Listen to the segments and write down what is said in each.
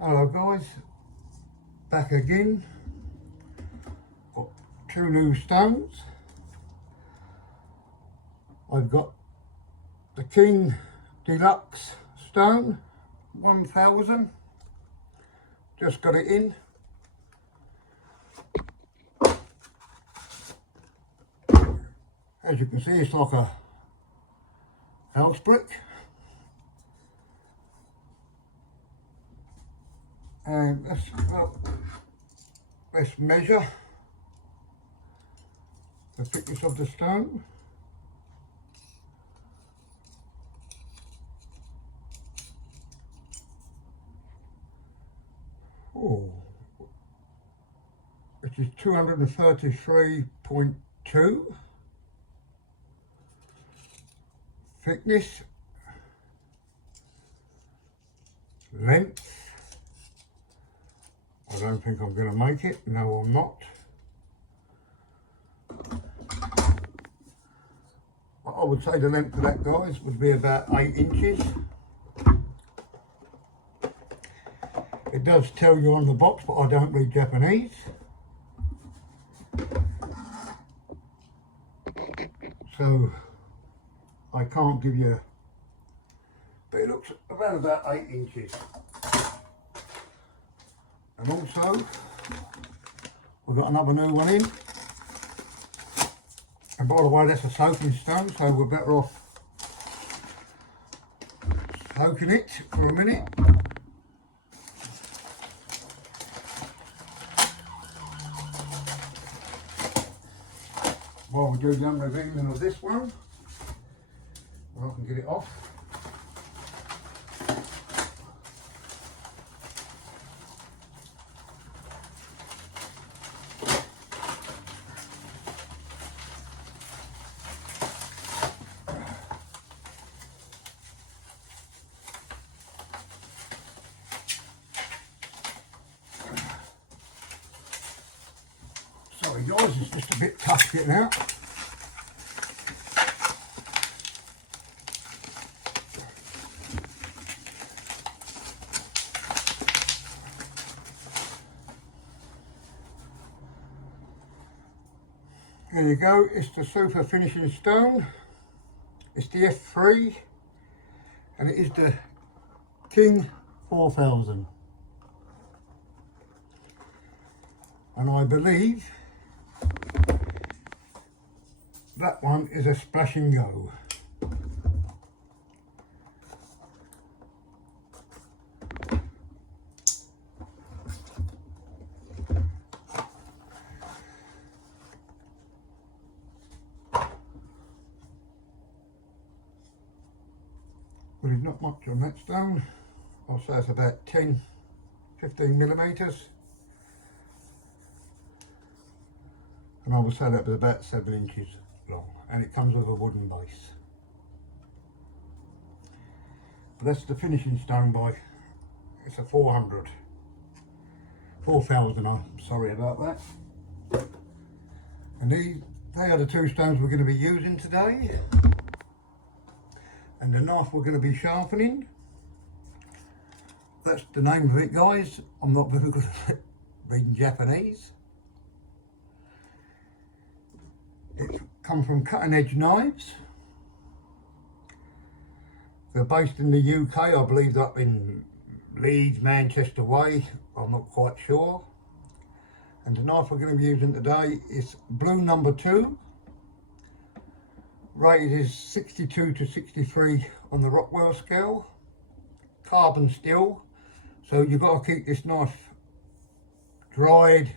Hello guys, back again. Got two new stones. I've got the King Deluxe stone, 1000. Just got it in. As you can see, it's like a house brick. And let's measure the thickness of the stone. Oh, which is 233.2 thickness, length. I don't think I'm going to make it. No, I'm not. I would say the length of that, guys, would be about 8 inches. It does tell you on the box, but I don't read Japanese. So I can't give you, but it looks around about 8 inches. And also, we've got another new one in. And by the way, that's a soaking stone, so we're better off soaking it for a minute. While we do the unrevealing of this one, I can get it off. Sorry guys, it's just a bit tough getting out. There you go, it's the super finishing stone. It's the F3 and it is the King 4000. And I believe that one is a splash and go. Well, there's not much on that stone. I'll say it's about 10-15 millimeters. And I will say that was about 7 inches long, and it comes with a wooden base. But that's the finishing stone by, it's a 400. 4,000, I'm sorry about that. And they are the two stones we're going to be using today. And the knife we're going to be sharpening. That's the name of it, guys. I'm not very good at reading Japanese. It's come from Cutting Edge Knives. They're based in the UK, I believe up in Leeds, Manchester way, I'm not quite sure. And the knife we're going to be using today is blue number 2. Rated is 62 to 63 on the Rockwell scale. Carbon steel, so you've got to keep this knife dried,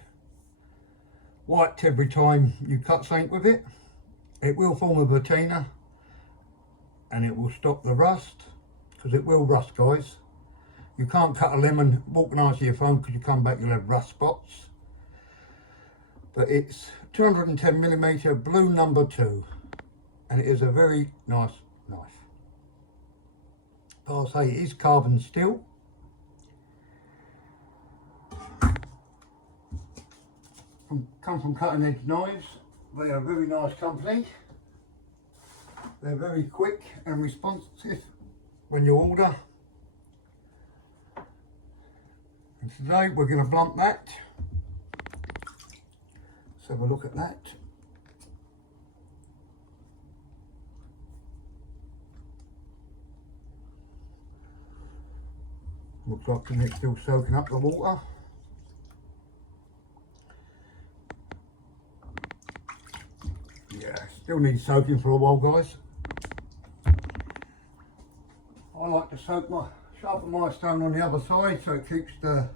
wiped every time you cut something with it. It will form a patina and it will stop the rust, because it will rust, guys. You can't cut a lemon, walk nice to your phone, because you come back you'll have rust spots. But it's 210mm blue number 2. And it is a very nice knife. But I'll say it is carbon steel. Come from Cutting Edge Knives. They are a very nice company. They're very quick and responsive when you order. And today we're going to blunt that. Let's have a look at that. Looks like the nick's still soaking up the water. Yeah, still needs soaking for a while, guys. I like to sharpen my stone on the other side so it keeps the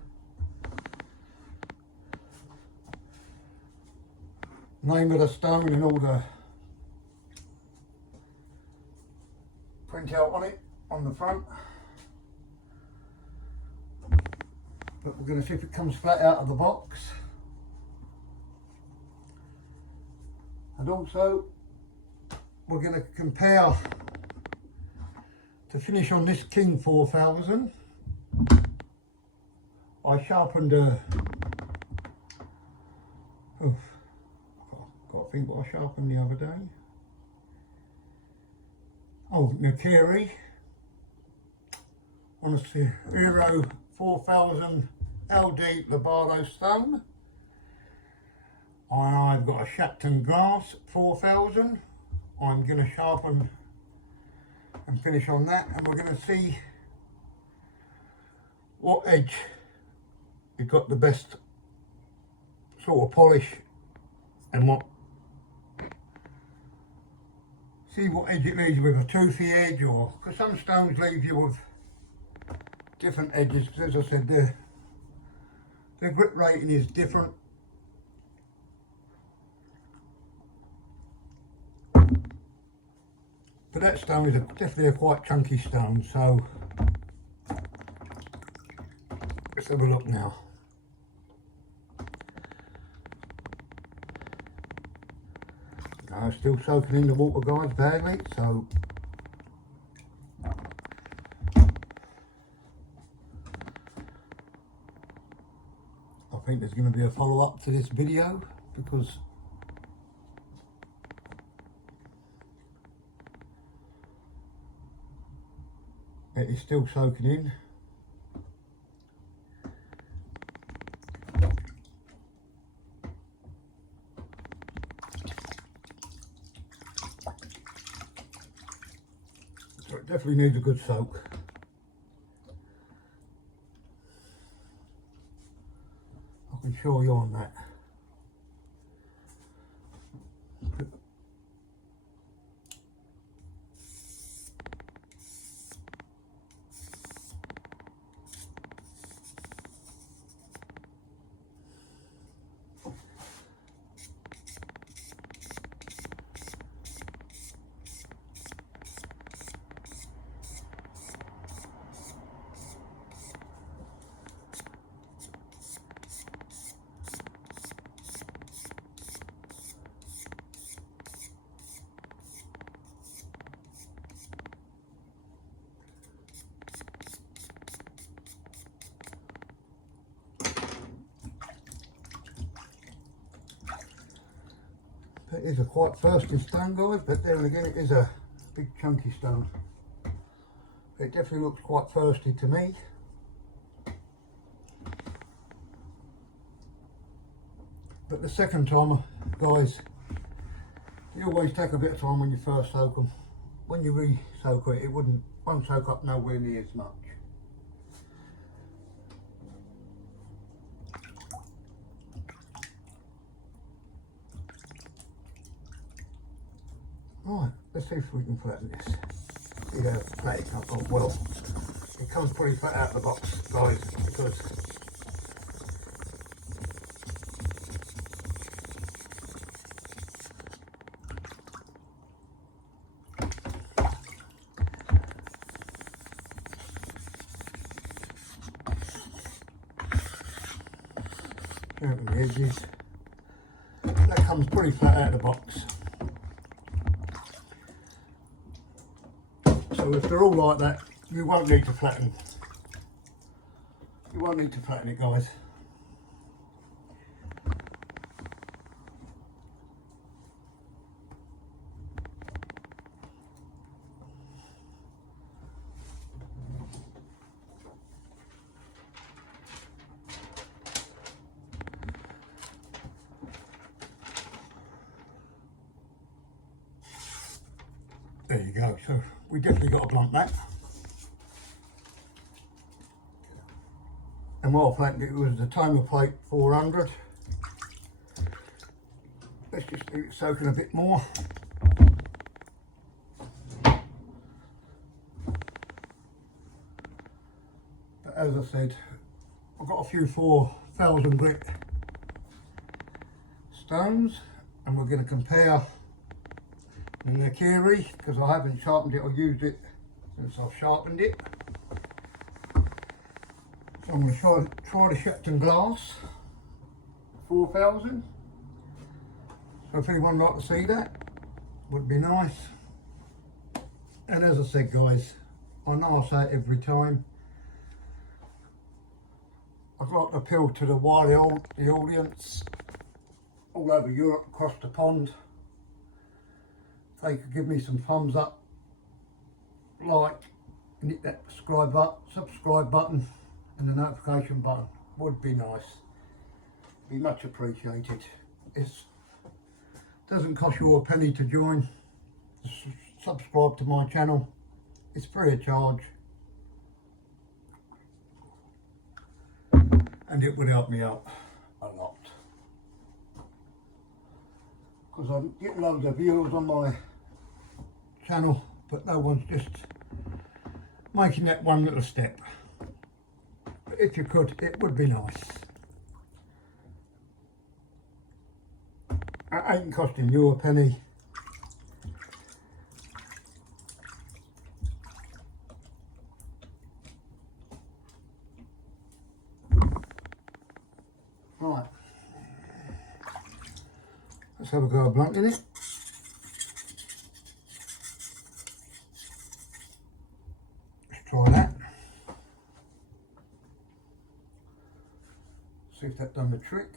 name of the stone and all the printout on it on the front. But we're going to see if it comes flat out of the box. And also we're going to compare the finish on this King 4000. I sharpened got to think what I sharpened the other day. Oh, Nakiri on a Euro 4000 LD Lobardo stone. I've got a Shapton Glass 4000. I'm going to sharpen and finish on that, and we're going to see what edge it got the best sort of polish and see what edge it leaves with, a toothy edge, or because some stones leave you with different edges, because as I said, their grit rating is different. But that stone is definitely a quite chunky stone, so let's have a look now. Still soaking in the water, guys, badly, so I think there's going to be a follow-up to this video, because it is still soaking in. So it definitely needs a good soak. I can assure you on that. It is a quite thirsty stone, guys, but there again it is a big chunky stone. It definitely looks quite thirsty to me. But the second time, guys, you always take a bit of time when you first soak them. When you re-soak it, it won't soak up nowhere near as much. Right, let's see if we can flatten this. See how flat it comes off. Well, it comes pretty flat out of the box, guys, because the edges, that comes pretty flat out of the box. So if they're all like that, you won't need to flatten. You won't need to flatten it, guys. So we definitely got to blunt that. And what I found, it was the timer plate 400. Let's just leave it soaking a bit more. But as I said, I've got a few 4,000 grit stones, and we're going to compare the Nakiri, because I haven't sharpened it or used it since I've sharpened it. So I'm going to try the Sharpening glass 4000. So if anyone would like to see that, would be nice. And as I said guys, I know I say it every time, I'd like to appeal to the wider audience all over Europe, across the pond. If they could give me some thumbs up, like, and hit that subscribe button and the notification button, would be nice. Be much appreciated. It doesn't cost you a penny to join. Subscribe to my channel. It's free of charge. And it would help me out a lot. Because I get loads of views on my channel, but no one's just making that one little step. But if you could, it would be nice. It ain't costing you a penny. Right. Let's have a go of blunting it. Let's try that. See if that done the trick.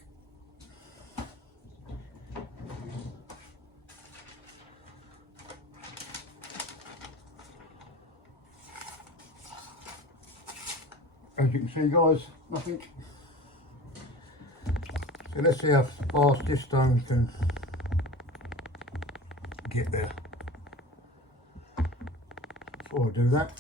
As you can see guys, nothing. So let's see how fast this stone can get there. Before I do that,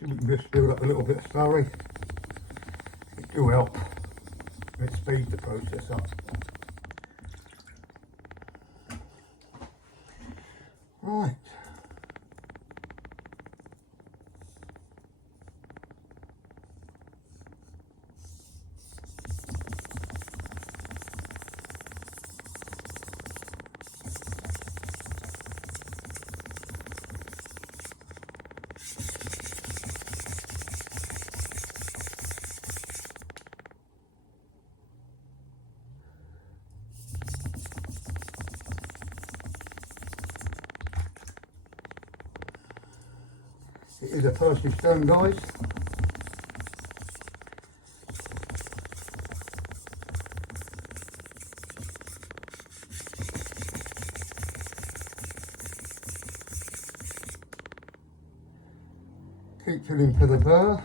we can just build up a little bit of slurry. It do help. It speeds the process up. Right. It is a thirsty stone guys. Keep filling for the burr.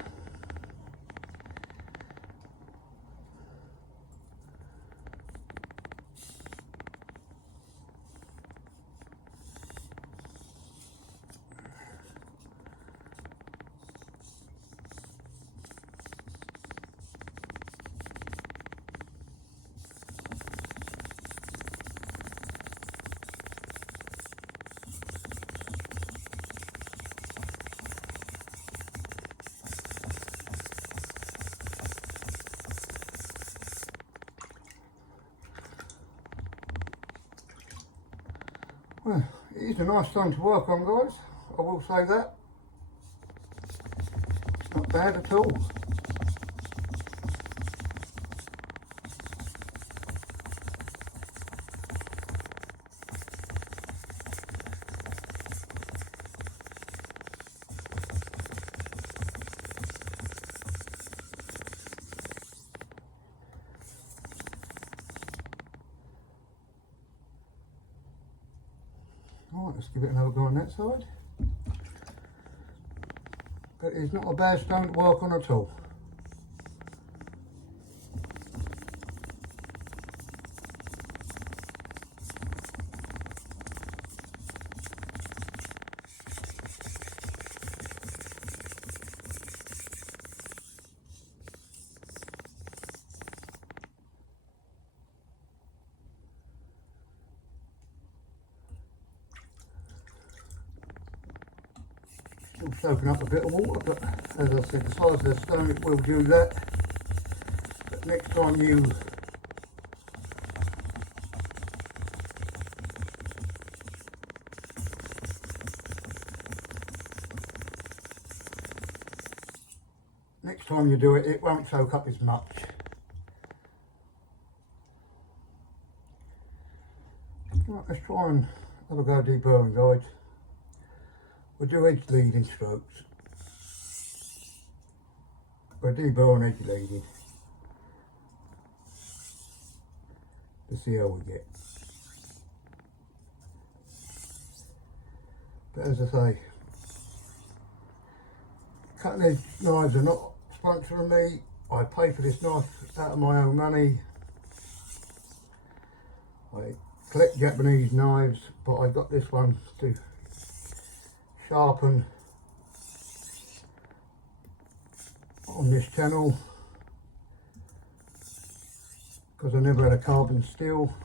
Well, it is a nice stone to work on guys, I will say that. It's not bad at all. Let's give it another go on that side. But it's not a bad stone to work on at all. Still soaking up a bit of water, but as I said, the size of the stone, it will do that. But next time you do it, it won't soak up as much. Right, let's try and have a go deburring, guys. We'll do edge leading strokes. We'll deburr and edge leading to see how we get. But as I say, cutting edge knives are not sponsoring me. I pay for this knife out of my own money. I collect Japanese knives, but I got this one to sharpen on this channel because I never had a carbon steel.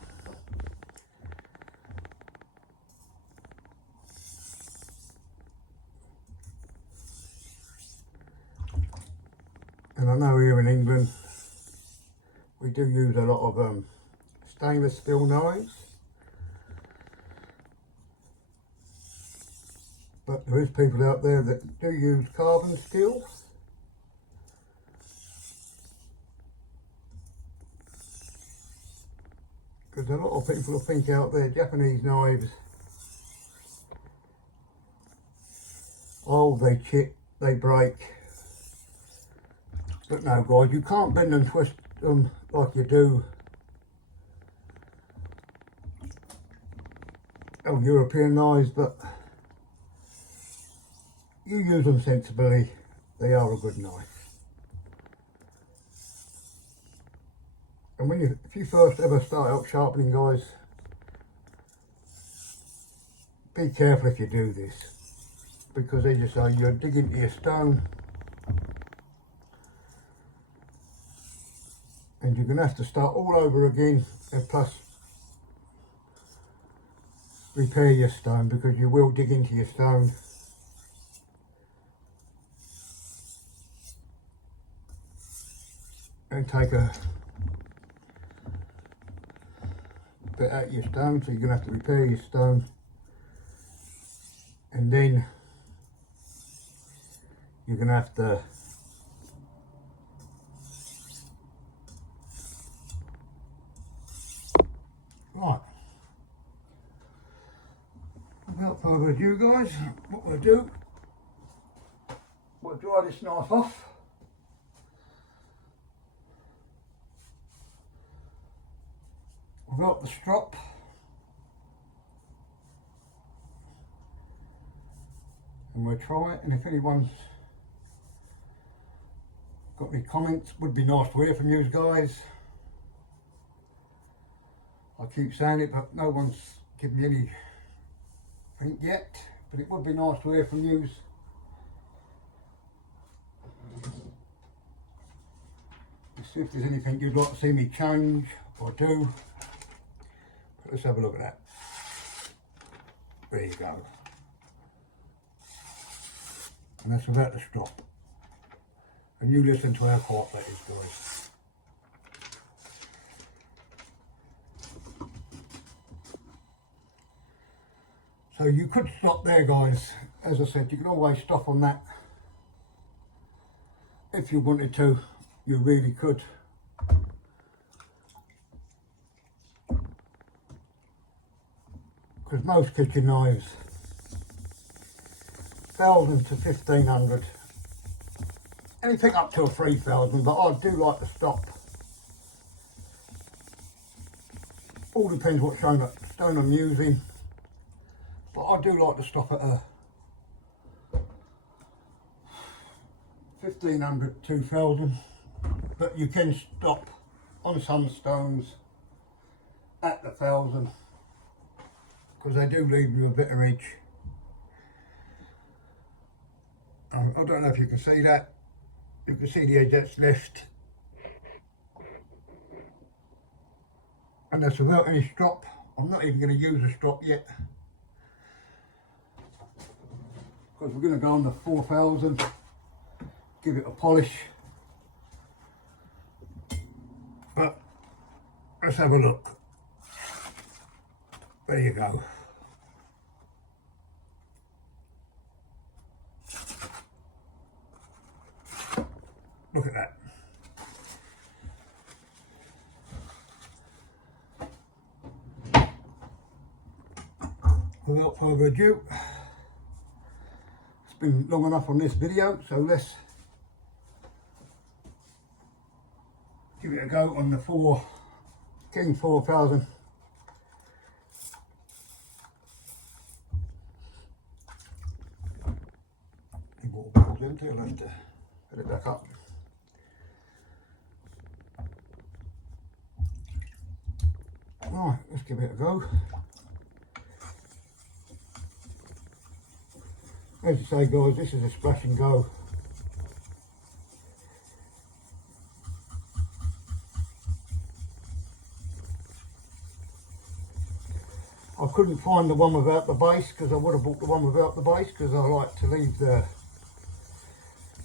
And I know here in England we do use a lot of stainless steel knives, but there is people out there that do use carbon steel. Because a lot of people think out there Japanese knives, oh, they chip, they break. But no, guys, you can't bend and twist them like you do European knives, but you use them sensibly, they are a good knife. And if you first ever start out sharpening, guys, be careful if you do this, because as you say, you're digging into your stone, and you're going to have to start all over again, and plus repair your stone, because you will dig into your stone. And take a bit out of your stone, so you're going to have to repair your stone, and then you're going to have to right. Without further ado, guys, what we'll do, we'll dry this knife off. We've got the strop, and we'll try it, and if anyone's got any comments, would be nice to hear from you guys. I keep saying it, but no one's given me anything yet, but it would be nice to hear from you. See if there's anything you'd like to see me change or do. Let's have a look at that. There you go. And that's without the strop. And you listen to how quiet that is, guys. So you could stop there, guys. As I said, you can always stop on that. If you wanted to, you really could. Because most kitchen knives, 1,000 to 1,500, anything up to 3,000, but I do like to stop. All depends what stone I'm using, but I do like to stop at a 1500, 2000, but you can stop on some stones at the 1000 because they do leave you a bit of edge. I don't know if you can see that. You can see the edge that's left, and that's without any strop. I'm not even going to use a strop yet because we're going to go on the 4000, give it a polish. But let's have a look. There you go. Look at that. Without further ado, it's been long enough on this video, so let's give it a go on the King 4000. The water bottle's empty, I'll have to put it back up. Right, let's give it a go. As you say guys, this is a splash and go. I couldn't find the one without the base because I would have bought the one without the base because I like to leave the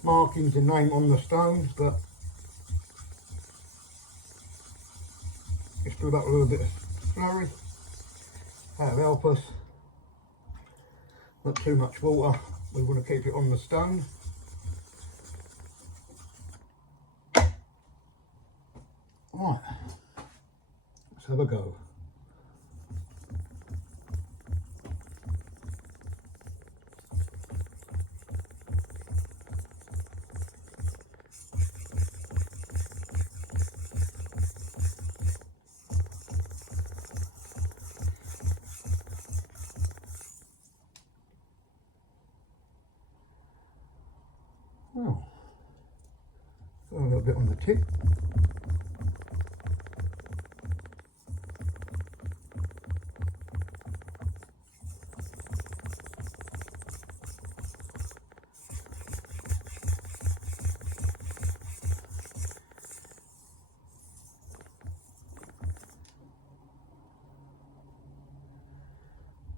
markings and name on the stones, but it's filled up a little bit of slurry. That'll help us. Not too much water, we want to keep it on the stone. Right, let's have a go. Well, got a little bit on the tip.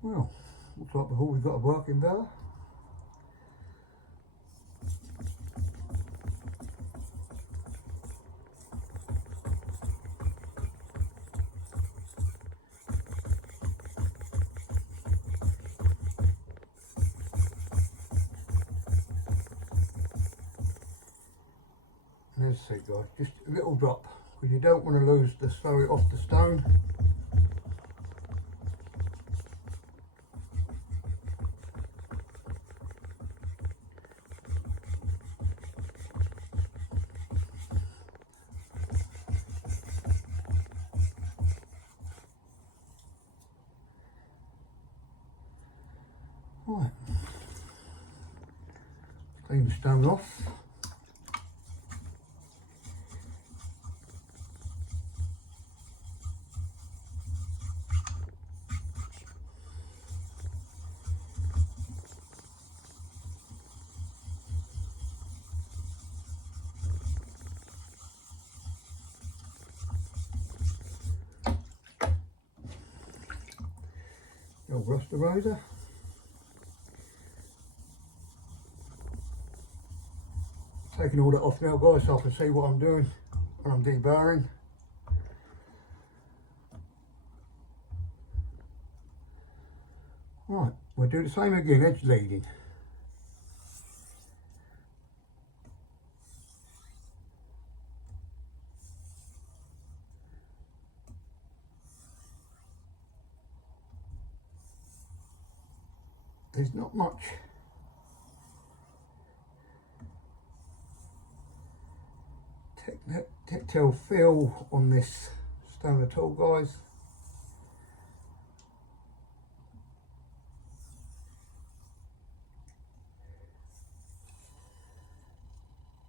Well, looks like we've always got a working there. Let's see guys, just a little drop because you don't want to lose the slurry off the stone. Right, clean the stone off. The old rust eraser. Taking all that off now guys so I can see what I'm doing when I'm deburring. Right, we'll do the same again, edge leading. There's not much tactile feel on this stone at all guys.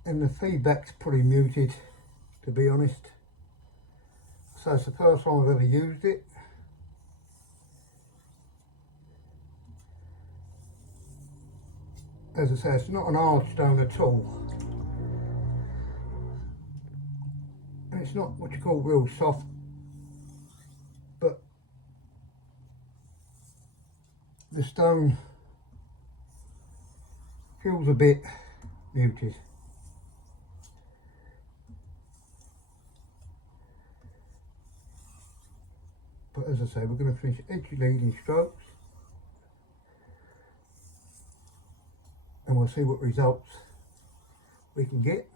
and the feedback's pretty muted, to be honest. So it's the first time I've ever used it. As I say, it's not an hard stone at all. And it's not what you call real soft, but the stone feels a bit muted. But as I say, we're going to finish edgy leading strokes and we'll see what results we can get.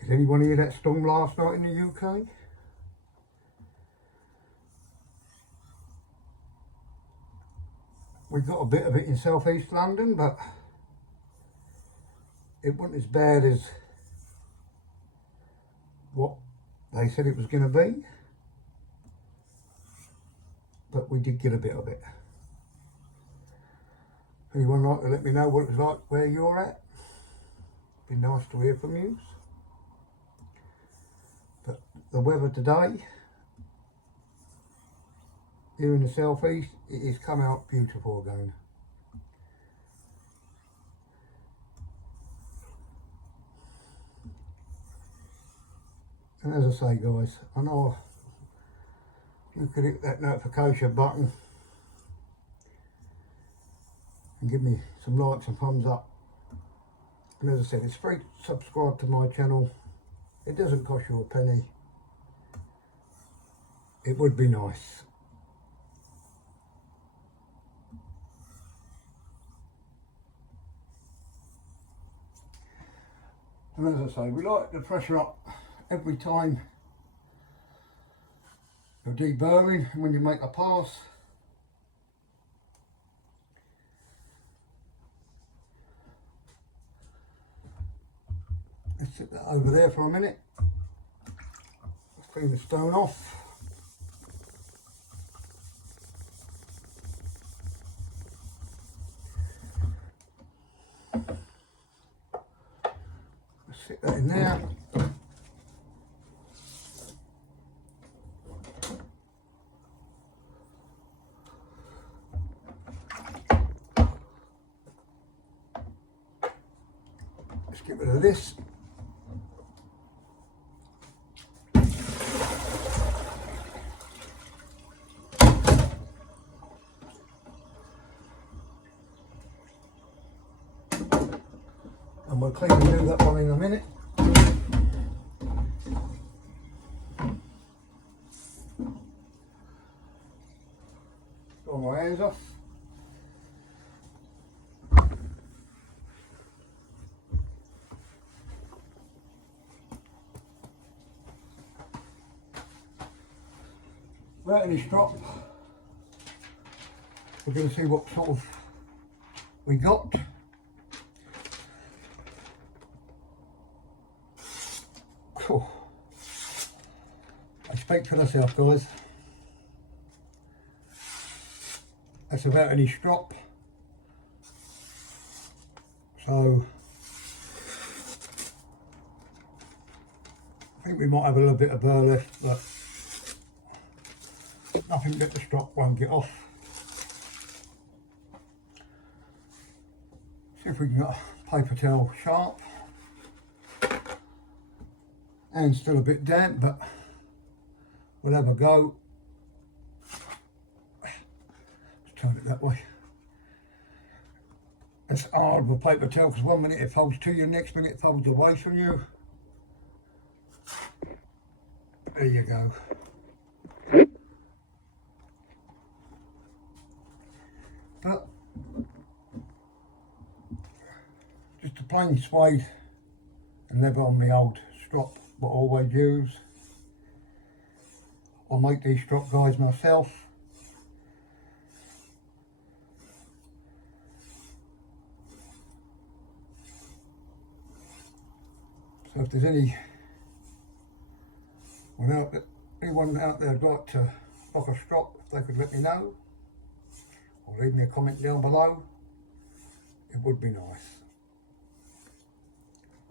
Did anyone hear that storm last night in the UK? We got a bit of it in southeast London, but it wasn't as bad as what they said it was going to be. But we did get a bit of it. Anyone like to let me know what it was like where you're at? Be nice to hear from you. But the weather today, here in the southeast, it has come out beautiful again. And as I say guys, I know you could hit that notification button and give me some likes and thumbs up. And as I said, it's free to subscribe to my channel. It doesn't cost you a penny. It would be nice. And as I say, we like the pressure up every time you're deburring when you make a pass. Let's sit that over there for a minute. Let's clean the stone off. Let's sit that in there. Let's get rid of this. And we'll clean and do that one in a minute. Draw my hands off. Without any strop, we're going to see what sort of we got. Oh, I speak for myself guys. That's without any strop. So I think we might have a little bit of burr left, but nothing but the strop won't get off. See if we can get a paper towel sharp. And still a bit damp, but we'll have a go. Let's turn it that way. It's hard with paper towel because 1 minute it folds to you, next minute it folds away from you. There you go. But just a plain suede and never on my old strop, what I always use. I make these strop guides myself. So if there's anyone out there who'd like to offer a strop, if they could let me know. or leave me a comment down below. It would be nice.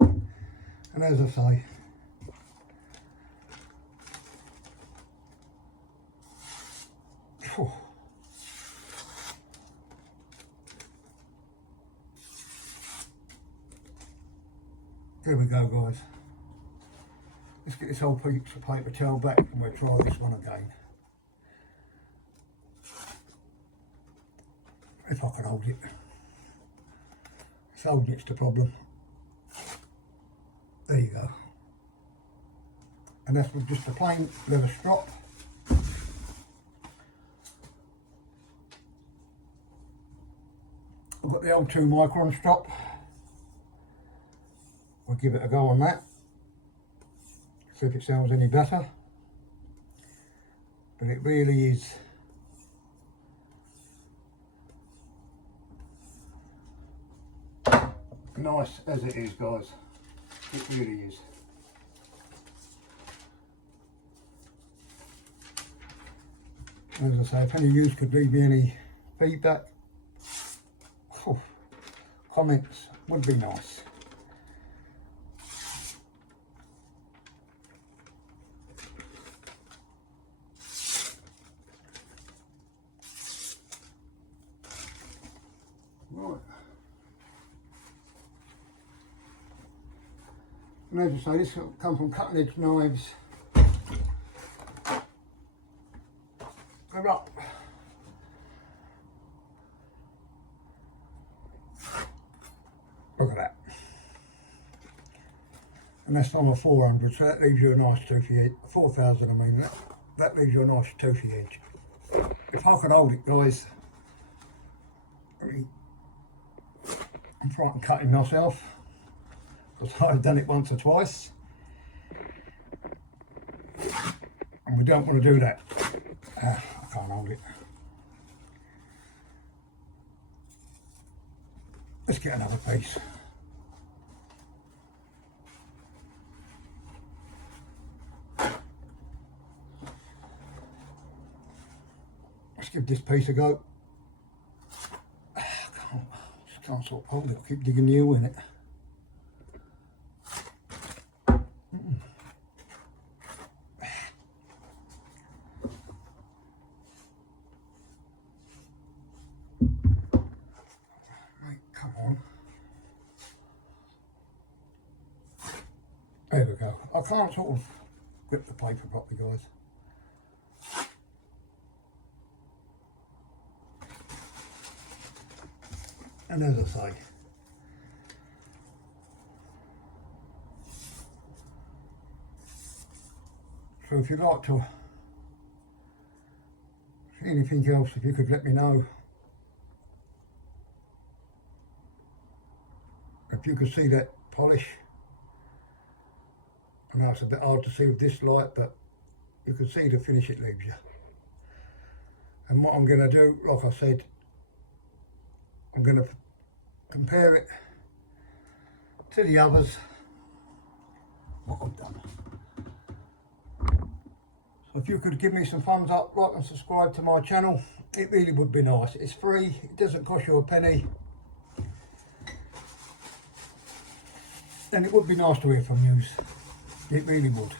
And as I say, there we go, guys. Let's get this whole piece of paper towel back and we'll try this one again. If I can hold it. It's holding it's the problem. There you go. And that's with just a plain leather strop. I've got the old 2 micron strop. We'll give it a go on that. See if it sounds any better. But it really is nice as it is, guys. It really is. As I say, if any of you could leave me any feedback, comments would be nice. Right. And as I say, this comes from cutting edge knives. They're up. Look at that. And that's on a 400, so that leaves you a nice toothy edge. 4,000, I mean, that leaves you a nice toothy edge. If I could hold it, guys, I'm frightened cutting myself, because I've done it once or twice. And we don't want to do that. I can't hold it. Let's get another piece. Let's give this piece a go. Just can't sort of hold it. I keep digging the heel in it. There we go. I can't sort of grip the paper properly, guys. And as I say, so if you'd like to see anything else, if you could let me know. If you could see that polish. I know it's a bit hard to see with this light, but you can see the finish it leaves you. And what I'm going to do, like I said, I'm going to compare it to the others, what I've done. So if you could give me some thumbs up, like and subscribe to my channel, it really would be nice. It's free, it doesn't cost you a penny. And it would be nice to hear from you. It really would.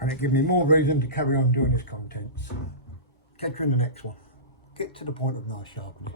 And it gives me more reason to carry on doing this content. Catch you in the next one. Get to the point of nice sharpening.